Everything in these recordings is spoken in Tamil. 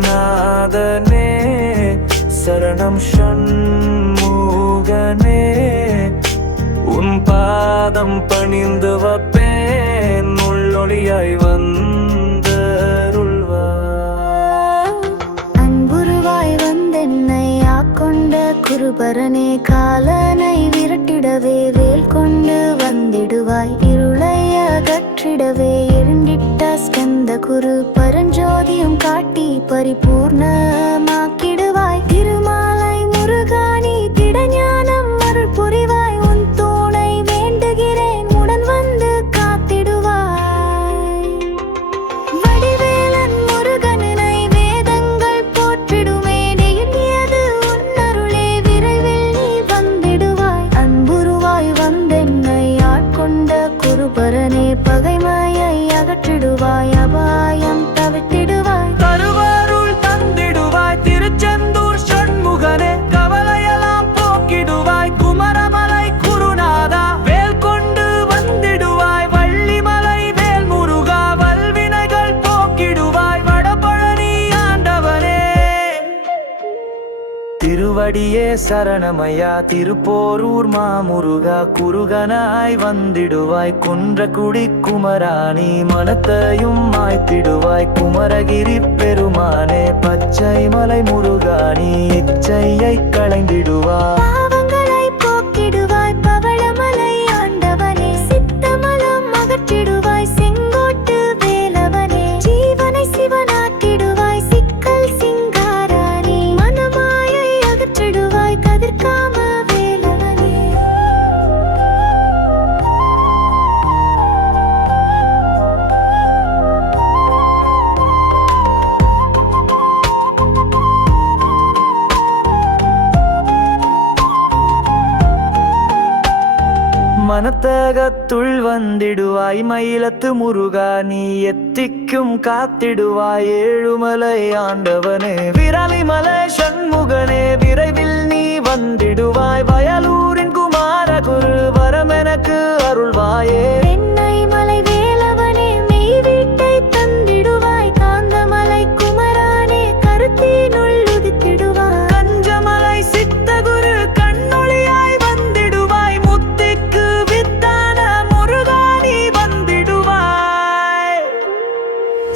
சிவகுருநாதனே சரணம் ஷண்முகனே, உன் பாதம் பணிந்து வப்பேன், உள்ளொளியாய் வந்தருள்வாய். அன்புருவாய் வந்தென்னை ஆட்கொண்ட குருபரனே, காலனை விரட்டிடவே வேல் கொண்டு வந்திடுவாய், இருளை அகற்றிடவே இருண்டிட்ட ஸ்கந்த குரு பரஞ்சோதியும் காட்டி பரிபூர்ணமாக்கிடுவாய். திருமாலை முருகானி திடஞானம் அருள் புரிவாய், உன் தூணை வேண்டுகிறேன், உடன் வந்து காத்திடுவாய். வடிவேலன் முருகனை வேதங்கள் போற்றிடுமே, நெய்யது உன் அருளே, விரைவில் நீ வந்திடுவாய். அன்புருவாய் வந்தென்னை ஆட்கொண்ட குருபரனே, பகைமையை அகற்றிடுவாய், அபாயம் தவிர்த்திடுவாய், தருவருள் தந்திடுவாய். திருச்செந்தூர் ஷண்முகனே, கவலையெல்லாம் போக்கிடுவாய். குமரமலை குருநாதா, வேல் கொண்டு வந்திடுவாய். வள்ளிமலை வேல் முருகா, வல்வினைகள் போக்கிடுவாய். வடபழனி ஆண்டவனே, திருவடியே சரணமையா. திருப்போரூர் மாமுருகா, குருகனாய் வந்திடுவாய். குன்றக்குடி குமராணி, மனத்தையும் மாய்த்திடுவாய். குமரகிரி பெருமானே, பச்சை மலை முருகானி, இச்சையை களைந்திடுவாய். பாவங்களை போக்கிடுவாய், பவளமலை ஆண்டவனே, சித்தமலம் அகற்றிடுவாய். செங்கோட்டு வேலவனே, ஜீவனை சிவனாக்கிடுவாய். சிக்கல் சிங்காராணி, மனமாயை அகற்றிடுவாய். கதிர்காம வேலவனே, மனத்தகத்துள் வந்திடுவாய். மயிலத்து முருகா, நீ எத்திக்கும் காத்திடுவாய். ஏழுமலை ஆண்டவனே, விரலிமலை சண்முகனே, விரைவில் நீ வந்திடுவாய். வயலூரின் குமார குரு வரமெனக்கு அருள்வாயே. வெண்ணை மலை வேலவனே, மெய் வீட்டை தந்திடுவாய். காந்தமலை குமரானே, கருத்தினுள் உதித்திடுவாய். கஞ்சமலை சித்தகுரு கண்ணொளியாய் வந்திடுவாய். முத்திக்கு வித்தான முருகானி வந்திடுவாய்.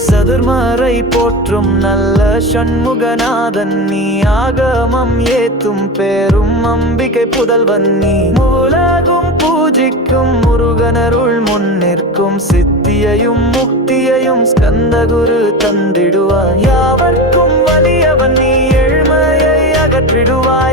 சதுர்மறை போற்றும் நல்ல ஷண்முகநாதன் நீ, ஆகமம் ஏத்தும் பேரும் அம்பிகை புதல்வன் நீ. மூலகும் பூஜிக்கும் முருகனருள் முன்னிற்கும், சித்தியையும் முக்தியையும் ஸ்கந்தகுரு தந்திடுவாய். யாவர்க்கும் வலியவன் நீ, ஏழ்மையை அகற்றிடுவாய்.